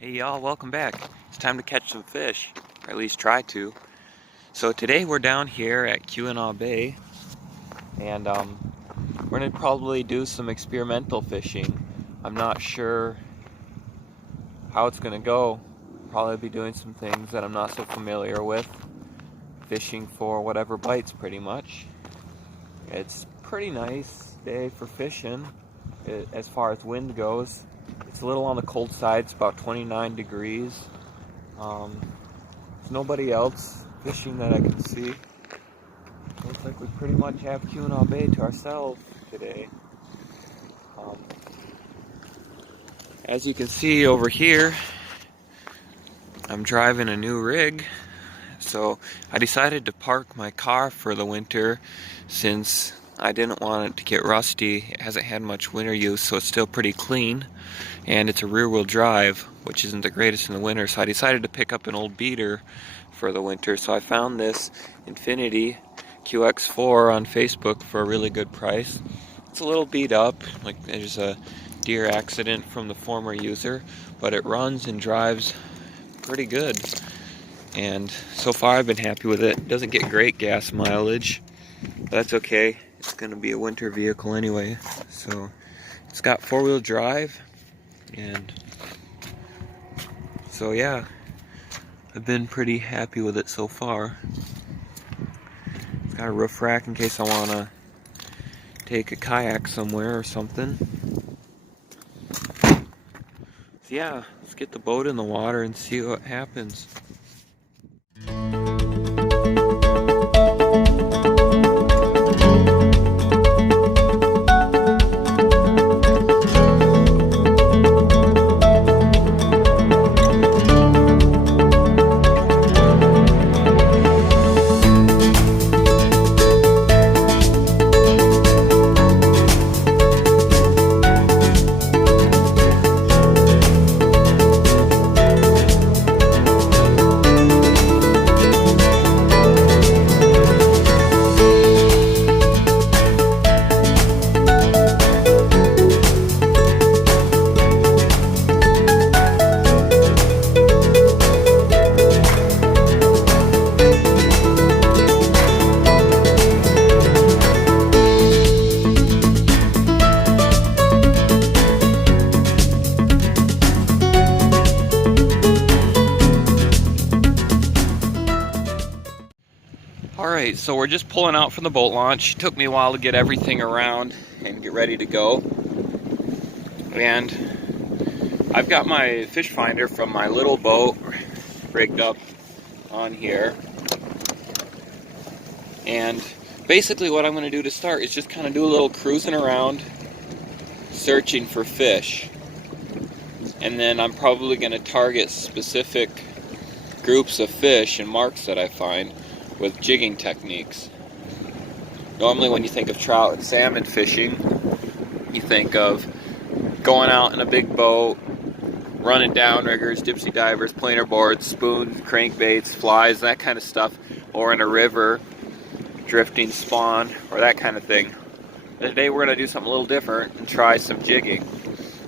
Hey y'all, welcome back. It's time to catch some fish, or at least try to. So today we're down here at Keweenaw Bay, and we're gonna probably do some experimental fishing. I'm not sure how it's gonna go. Probably be doing some things that I'm not so familiar with. Fishing for whatever bites, pretty much. It's a pretty nice day for fishing, as far as wind goes. It's a little on the cold side. It's about 29 degrees. There's nobody else fishing that I can see. Looks like we pretty much have Keweenaw Bay to ourselves today. As you can see over here, I'm driving a new rig. So I decided to park my car for the winter since I didn't want it to get rusty. It hasn't had much winter use, so it's still pretty clean. And it's a rear-wheel drive, which isn't the greatest in the winter, so I decided to pick up an old beater for the winter. So I found this Infinity QX4 on Facebook for a really good price. It's a little beat up, like there's a deer accident from the former user, but it runs and drives pretty good. And so far I've been happy with it. It doesn't get great gas mileage, but that's okay. It's going to be a winter vehicle anyway. So it's got four-wheel drive, and so yeah, I've been pretty happy with it so far. It's got a roof rack in case I want to take a kayak somewhere or something. So yeah, let's get the boat in the water and see what happens. Alright, so we're just pulling out from the boat launch. It took me a while to get everything around and get ready to go. And I've got my fish finder from my little boat rigged up on here. And basically what I'm going to do to start is just kind of do a little cruising around, searching for fish. And then I'm probably going to target specific groups of fish and marks that I find with jigging techniques. Normally when you think of trout and salmon fishing, you think of going out in a big boat, running downriggers, dipsy divers, planer boards, spoons, crankbaits, flies, that kind of stuff, or in a river, drifting spawn, or that kind of thing. Today we're going to do something a little different and try some jigging.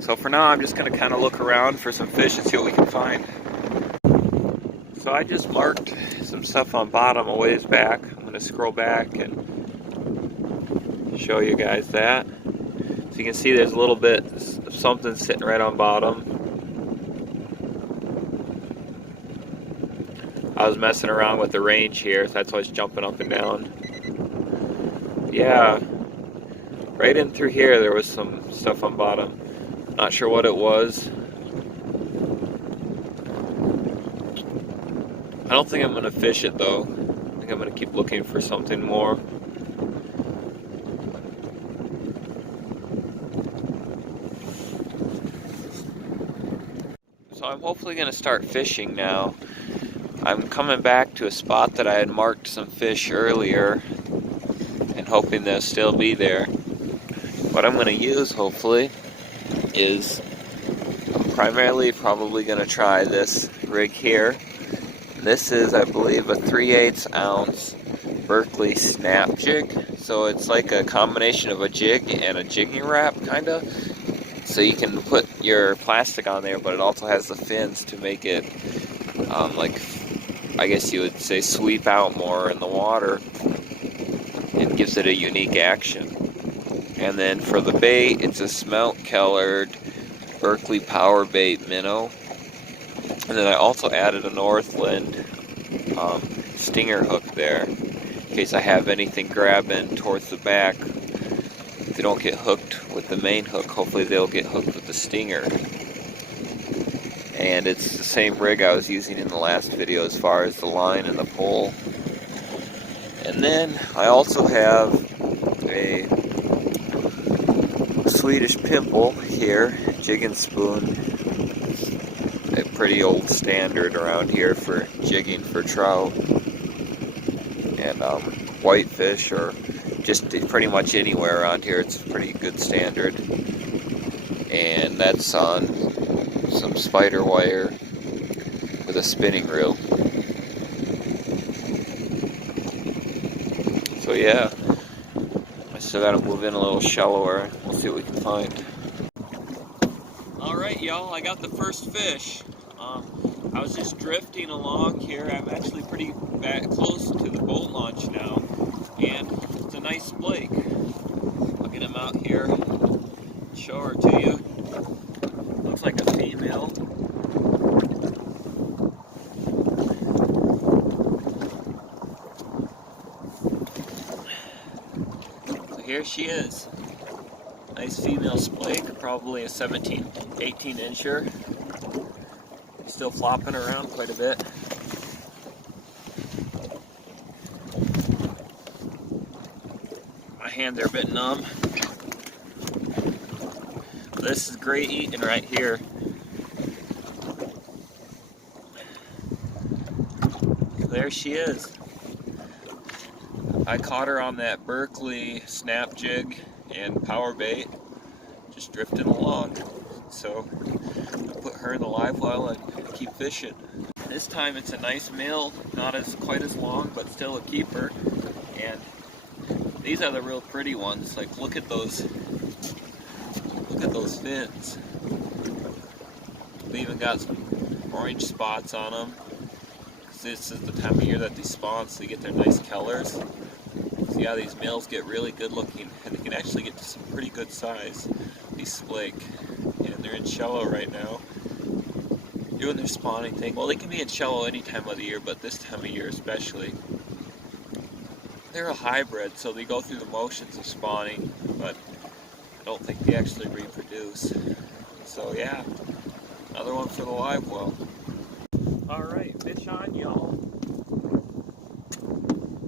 So for now I'm just going to kind of look around for some fish and see what we can find. So I just marked some stuff on bottom a ways back. I'm going to scroll back and show you guys that. So you can see there's a little bit of something sitting right on bottom. I was messing around with the range here, so that's why I was jumping up and down. Yeah, right in through here there was some stuff on bottom. Not sure what it was. I don't think I'm going to fish it though. I think I'm going to keep looking for something more. So I'm hopefully going to start fishing now. I'm coming back to a spot that I had marked some fish earlier and hoping they'll still be there. What I'm going to use hopefully is I'm primarily probably going to try this rig here. This is, I believe, a 3/8 ounce Berkeley snap jig. So it's like a combination of a jig and a jigging wrap, kind of. So you can put your plastic on there, but it also has the fins to make it, like, I guess you would say, sweep out more in the water. It gives it a unique action. And then for the bait, it's a smelt-colored Berkeley Power Bait minnow. And then I also added a Northland stinger hook there, in case I have anything grabbing towards the back. If they don't get hooked with the main hook, hopefully they'll get hooked with the stinger. And it's the same rig I was using in the last video as far as the line and the pole. And then I also have a Swedish pimple here, jig and spoon, a pretty old standard around here for jigging for trout and whitefish, or just pretty much anywhere around here. It's a pretty good standard. And that's on some spider wire with a spinning reel. So yeah, I still gotta move in a little shallower. We'll see what we can find. Alright y'all, I got the first fish. I was just drifting along here. I'm actually pretty close to the boat launch now, and it's a nice splake. I'll get him out here, show her to you. Looks like a female. So here she is. Nice female splake, probably a 17, 18 incher. Still flopping around quite a bit. My hands are a bit numb. This is great eating right here. There she is. I caught her on that Berkeley snap jig and power bait, just drifting along. So I put her in the live well and keep fishing. This time it's a nice male, not quite as long, but still a keeper. And these are the real pretty ones. Like, look at those fins. They even got some orange spots on them. This is the time of year that they spawn, so they get their nice colors. So yeah, these males get really good looking, and they can actually get to some pretty good size, these splake. And they're in shallow right now, doing their spawning thing. Well, they can be in shallow any time of the year, but this time of year especially. They're a hybrid, so they go through the motions of spawning, but I don't think they actually reproduce. So yeah, another one for the live well. Alright, fish on, y'all.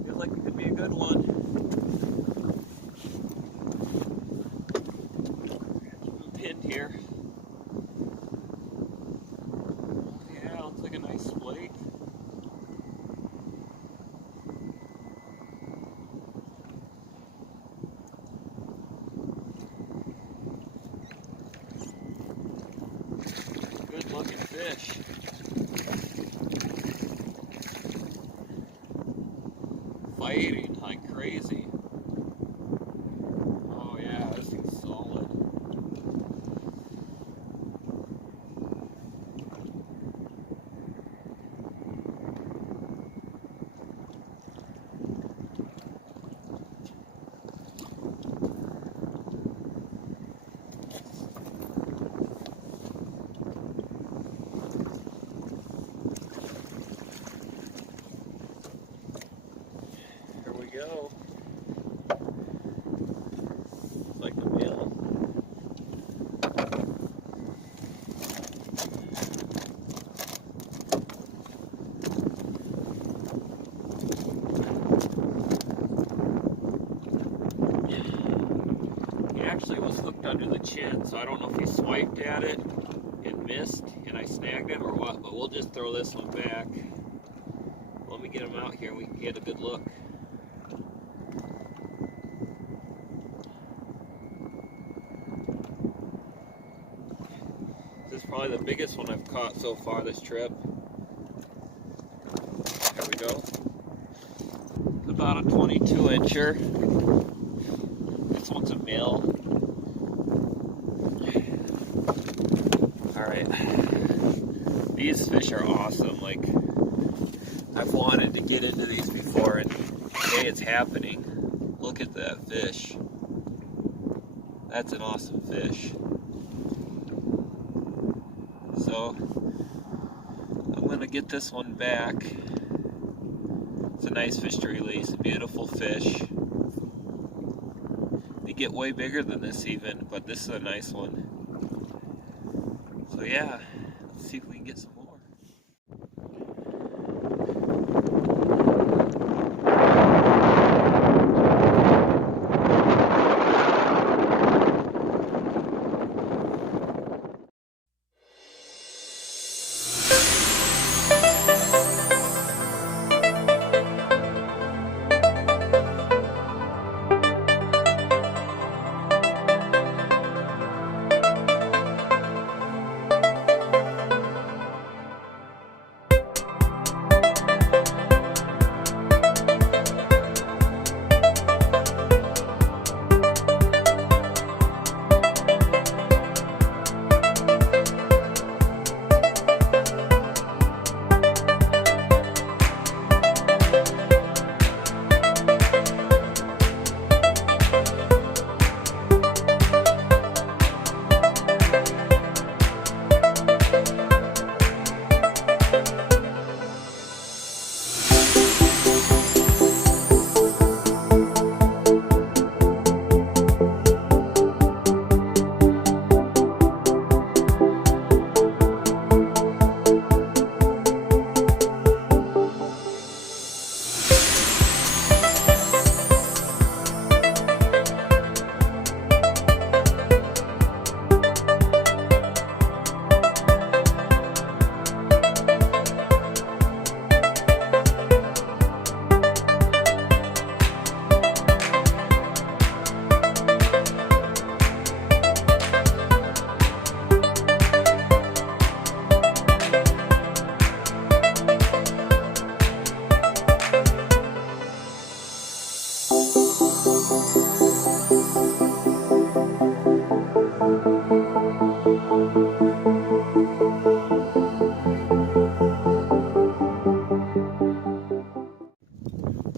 Feels like it could be a good one. I'm pinned here. Yeah, looks like a nice splake. Good looking fish. Fighting like crazy. Oh yeah, this thing's solid. Go. It's like the male. He actually was hooked under the chin, so I don't know if he swiped at it and missed and I snagged him or what, but we'll just throw this one back. Let me get him out here and we can get a good look. This is probably the biggest one I've caught so far this trip. There we go. It's about a 22 incher. This one's a male. Alright, these fish are awesome. Like, I've wanted to get into these before, and today it's happening. Look at that fish. That's an awesome fish. So, I'm going to get this one back. It's a nice fish to release, a beautiful fish. They get way bigger than this even, but this is a nice one. So yeah, let's see if we can get some more.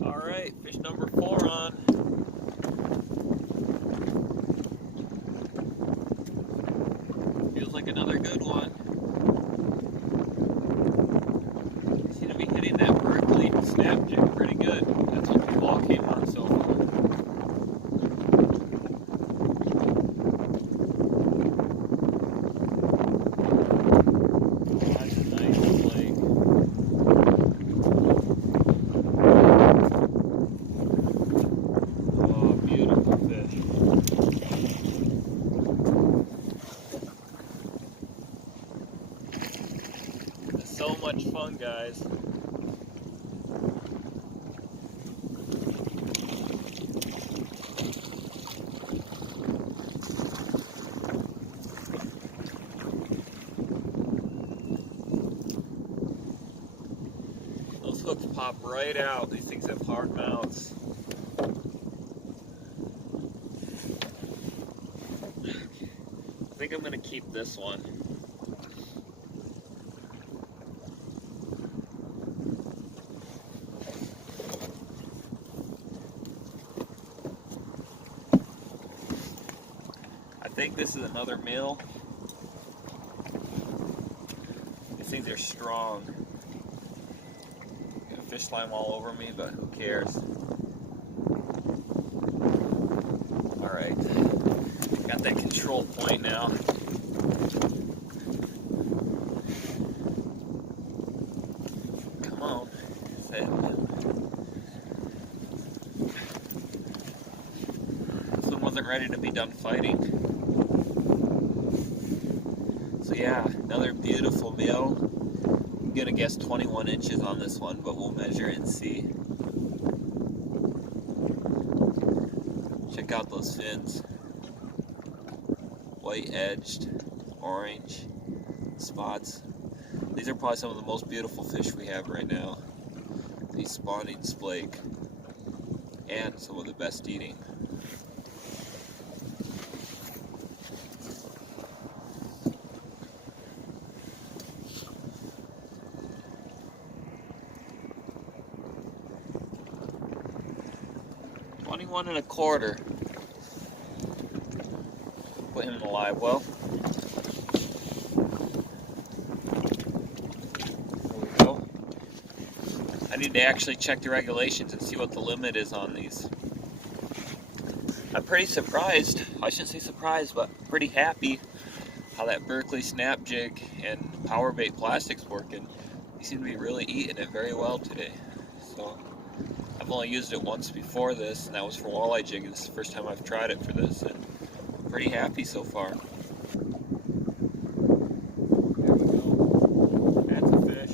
Alright, fish number 4 on. Feels like another good one. Seem to be hitting that Berkeley snap jig pretty good. That's what the ball came on so far. That's a nice Splake. Oh, beautiful fish. It's so much fun, guys. Those hooks pop right out. These things have hard mouths. I think I'm going to keep this one. I think this is another male. These things are strong. Got fish slime all over me, but who cares? Alright, got that control point now. Come on. This one wasn't ready to be done fighting. So yeah, another beautiful meal. I'm gonna guess 21 inches on this one, but we'll measure it and see. Check out those fins. White edged, orange spots. These are probably some of the most beautiful fish we have right now. These spawning Splake. And some of the best eating. 21 and a quarter. Put him in the live well. There we go. I need to actually check the regulations and see what the limit is on these. I'm pretty surprised, I shouldn't say surprised, but pretty happy how that Berkeley snap jig and power bait plastic's working. They seem to be really eating it very well today. So I've only used it once before this, and that was for walleye jigging. This is the first time I've tried it for this, and I'm pretty happy so far. There we go. That's a fish.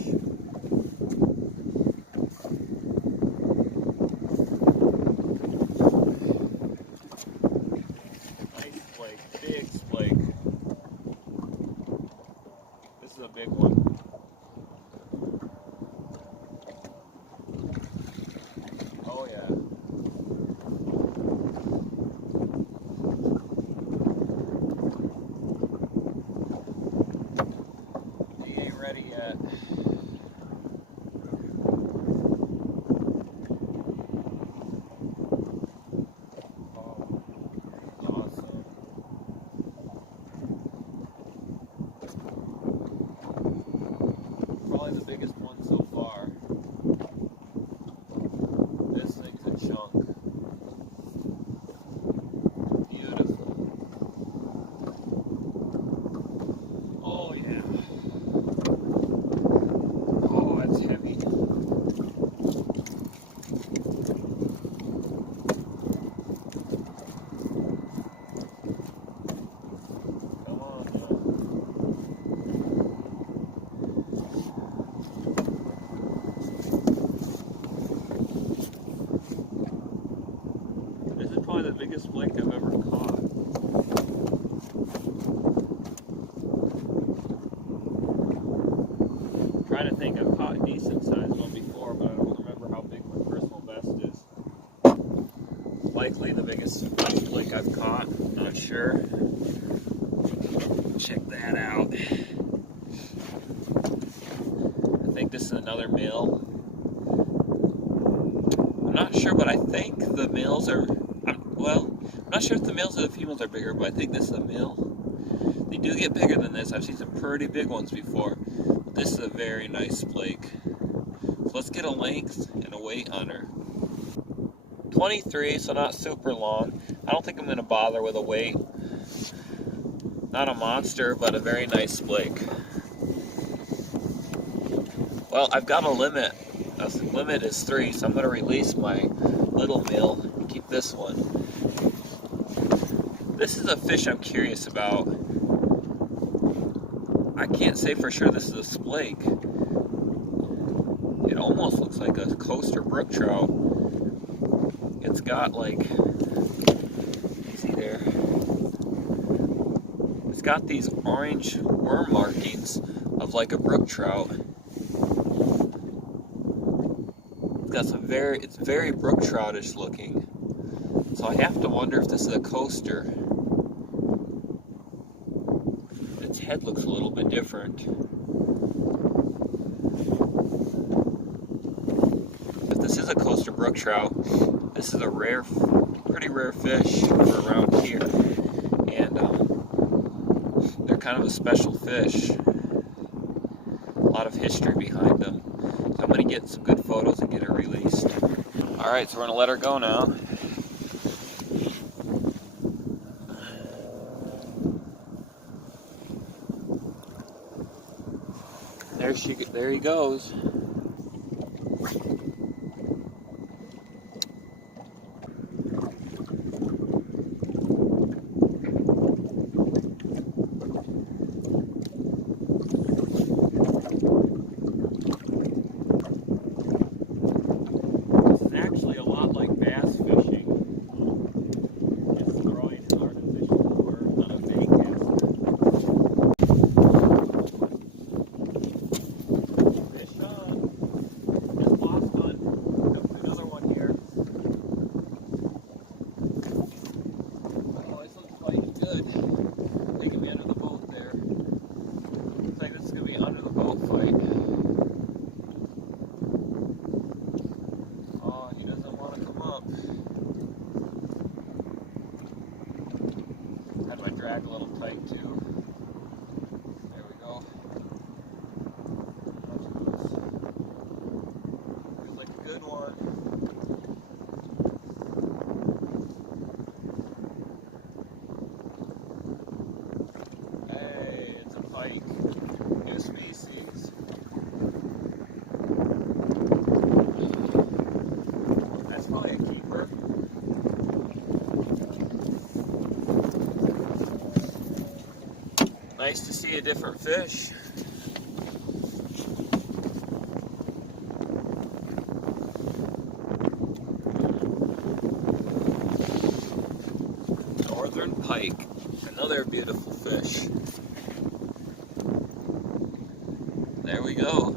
Nice splake, big splake. This is a big one. Oh yeah. He ain't ready yet. Oh, awesome. Probably the biggest one so far. This thing's a chunk. Beautiful. Oh yeah. Oh, that's heavy. Come on now. This is probably the biggest flake I've ever caught. I'm trying to think, I've caught a decent sized one before, but I don't remember how big my personal best is. Likely the biggest flake I've caught, not sure. Check that out. I think this is another male. I'm not sure, but I think the males are, I'm not sure if the males or the females are bigger, but I think this is a male. They do get bigger than this. I've seen some pretty big ones before. But this is a very nice splake. So let's get a length and a weight on her. 23, so not super long. I don't think I'm going to bother with a weight. Not a monster, but a very nice splake. Well, I've got a limit. The limit is 3, so I'm going to release my little male and keep this one. This is a fish I'm curious about. I can't say for sure this is a splake. It almost looks like a coaster brook trout. It's got like, see there, it's got these orange worm markings of like a brook trout. It's got it's very brook troutish looking. So I have to wonder if this is a coaster. Its head looks a little bit different. If this is a coaster brook trout, this is a rare, pretty rare fish for around here. And they're kind of a special fish. A lot of history behind them. So I'm going to get some good photos and get her released. Alright, so we're going to let her go now. There he goes. This is actually a lot like bass fishing. Just throwing an artificial lure on a bait caster. Fish on. Nice to see a different fish. Northern pike, another beautiful fish. There we go.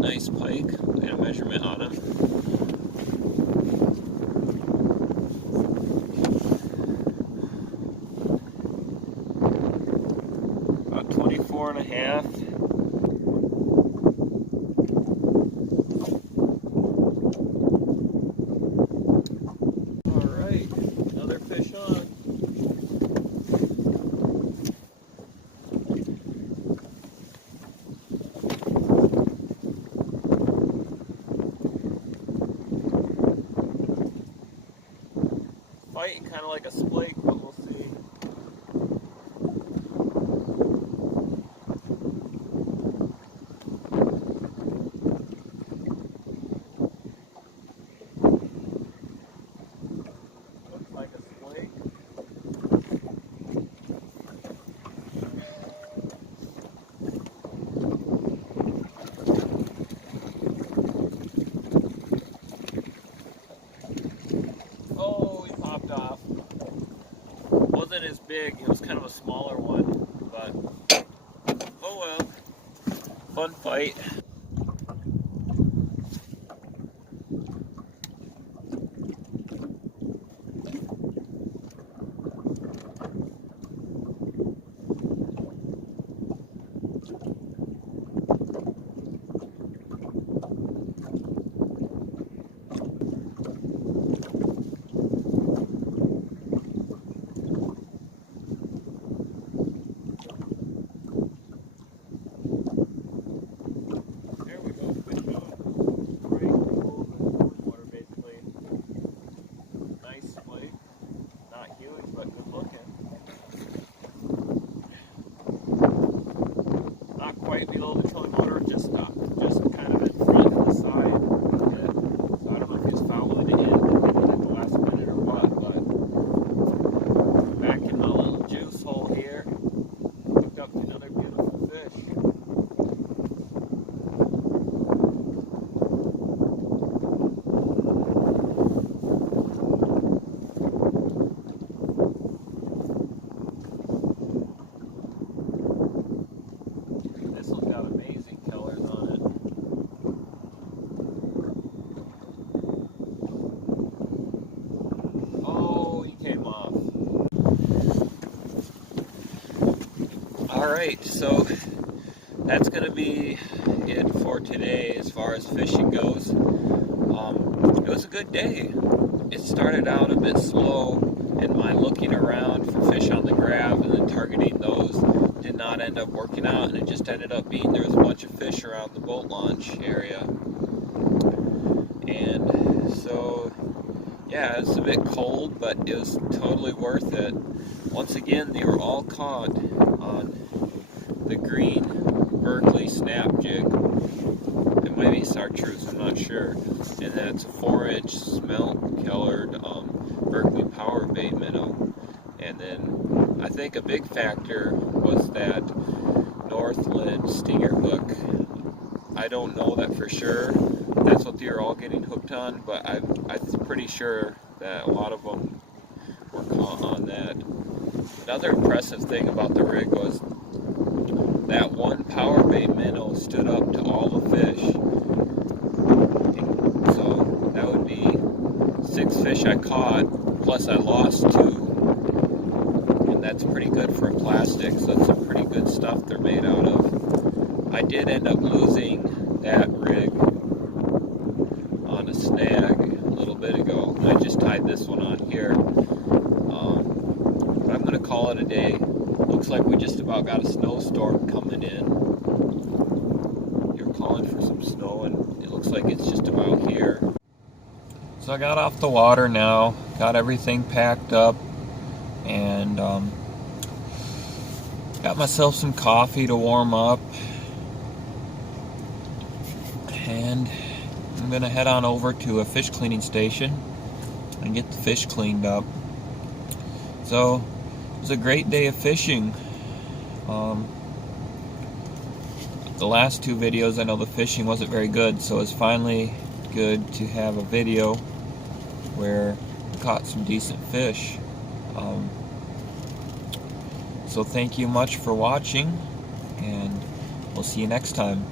Nice pike. Get a measurement on him. About 24 and a half. All right, another fish on. Fighting kind of like a splake, but we'll see. Looks like a splake. Oh, he popped off. Wasn't as big, it was kind of a smaller one, but oh well. Fun fight. Below the trolling motor, just kind of in front of the side. So I don't know if he's fouling it in at the last minute or what, but back in my little juice hole here, hooked up to another beautiful fish. Got amazing colors on it. Oh, he came off. Alright, so that's going to be it for today as far as fishing goes. It was a good day. It started out a bit slow, and my looking around for fish on the grab and then targeting those did not end up working out, and it just ended up being there was a bunch of fish around the boat launch area. And so yeah, it's a bit cold, but it was totally worth it. Once again, they were all caught on the green Berkeley snap jig. It might be chartreuse, I'm not sure. And that's a 4-inch smelt colored Berkeley power bait minnow. And then I think a big factor was that Northland stinger hook. I don't know that for sure. That's what they were all getting hooked on, but I'm pretty sure that a lot of them were caught on that. Another impressive thing about the rig was that one power bait minnow stood up to all the fish. So that would be 6 fish I caught, plus I lost 2. And that's pretty good for a plastic, so that's some pretty good stuff they're made out of. I did end up losing that rig on a snag a little bit ago. I just tied this one on here. But I'm going to call it a day. Looks like we just about got a snowstorm coming in. You're calling for some snow, and it looks like it's just about here. So I got off the water now, got everything packed up, and got myself some coffee to warm up, and I'm gonna head on over to a fish cleaning station and get the fish cleaned up. So it was a great day of fishing. The last two videos, I know the fishing wasn't very good, so it's finally good to have a video where I caught some decent fish. So thank you much for watching, and we'll see you next time.